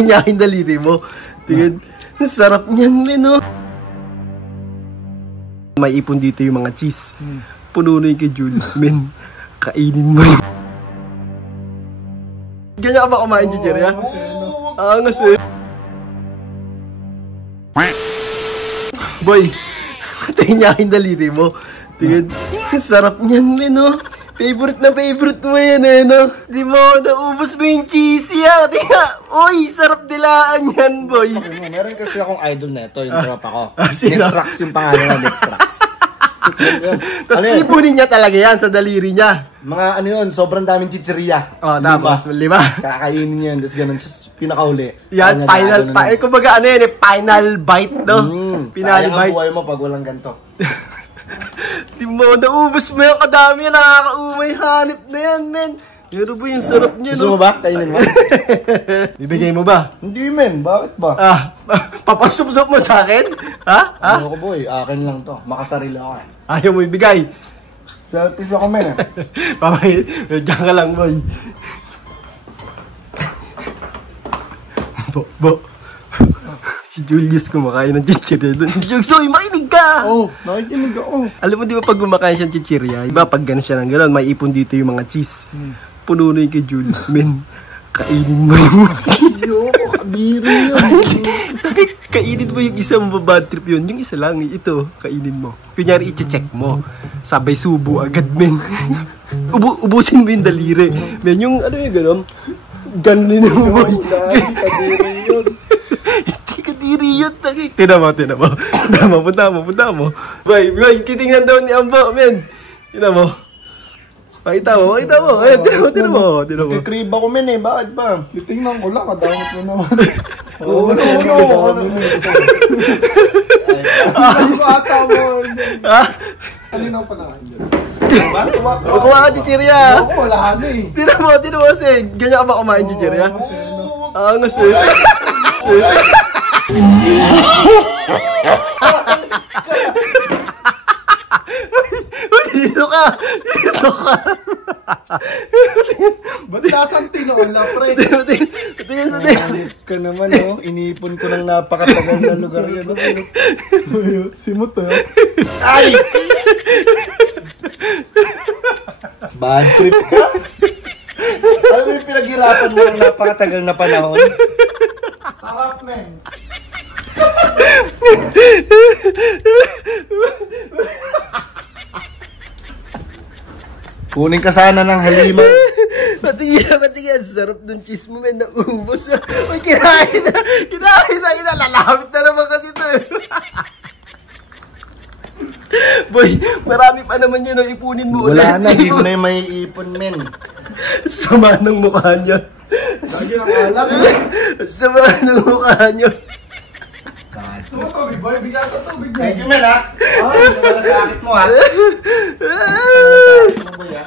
Tingnan niya aking daliri mo. Tingnan. Ang sarap niyan, men, oh. May ipon dito yung mga cheese. Puno na yung kay Jules, men. Kainin mo yun. Ganyan ka ba kumain, Chicheria? Angas eh. Boy, tingnan niya aking daliri mo. Tingnan. Ang sarap niyan, men, oh. Favorite na favorite mo yan, eh, no? Di mo, naubos mo yung cheesy, ah. Tingnan. Uy, sarap dilaan yan, boy. Meron kasi akong idol na ito, yung tropa ko. Sino? Nextrax yung pangalan na Nextrax. Tapos ipunin niya talaga yan sa daliri niya. Mga ano yun, sobrang daming chicheria. Oh, tapos 5. Kakainin yan, tapos ganun. Just pinakauli. Yan, final, kumbaga ano yan, final bite, no? Final bite. Sayang ang buhay mo pag walang ganito. Di mo, naubos mo yung kadami yan, nakakaumay, hanip na yan, men. Pero ba yung sarap niya, no? Gusto mo ba? Kainin mo? Ibigay mo ba? Hindi, men. Bakit ba? Papasup-sup mo sa akin? Ha? Ano ko, boy? Akin lang to. Makasarili ako, eh. Ayaw mo ibigay? Selfish ako, men, eh. Papay, dyan ka lang, boy. Bo. Si Julius kumakain ng chichirya doon. Si Julius, oy, makinig ka! Oo, nakikinig ako. Alam mo, di ba pag kumakain siya ng chichirya, iba pag gano'n siya ng gano'n, may ipon dito yung mga cheese. Puno na yung kay Julius, men. Kainin mo yung... Yo, kabiro yun. Kainin mo yung isa, mababad trip yun. Yung isa lang, ito, kainin mo. Kunyari, i-check mo. Sabay subo agad, men. Ubusin mo yung daliri. Men, yung ano yung gano'n, ganunin mo. Kabiro yun. Kadiri yun, takik. Tinan mo. Punta mo. Boy, titingnan daw ni Ambo, men. Tinan mo. Pakita mo. Ayun, tinan mo. Kikrib ako, men, eh. Bakit ba? Titingnan ko lang, kadamot mo naman. Oo. Ayos. Ha? Alin ako pala kayo? Kuha ka, chichirya. Oo, wala na eh. Tinan mo, kasi ganyan ka ba kumain, chichirya? Angas eh. Dito ka. Ba't nasang tinola, pre? Tingin mo. Ka naman, oh. Inipon ko ng napakatagal na lugar yan. Simot, oh. Ay! Bad trip ka? Alam mo yung pinaghirapan mo ng napakatagal na panahon? Sarap, men. Kunin ka sana ng halimaw. Patingin. Sarap ng cheese mo, men. Naubos na. Uy, kinain na. Lalamit na naman kasi ito. Boy, marami pa naman yun. Ipunin mo ulit. Wala na, hindi ko na yung may ipon, men. Sama ng mukha niya. Lagi ang alak. Sama ng mukha niya. Gusto mo tubig, boy? Bigyan ka tubig, boy. Thank you, men, ha? Ay, wala sa akit mo, ha? Wala sa akit mo, boy, ha?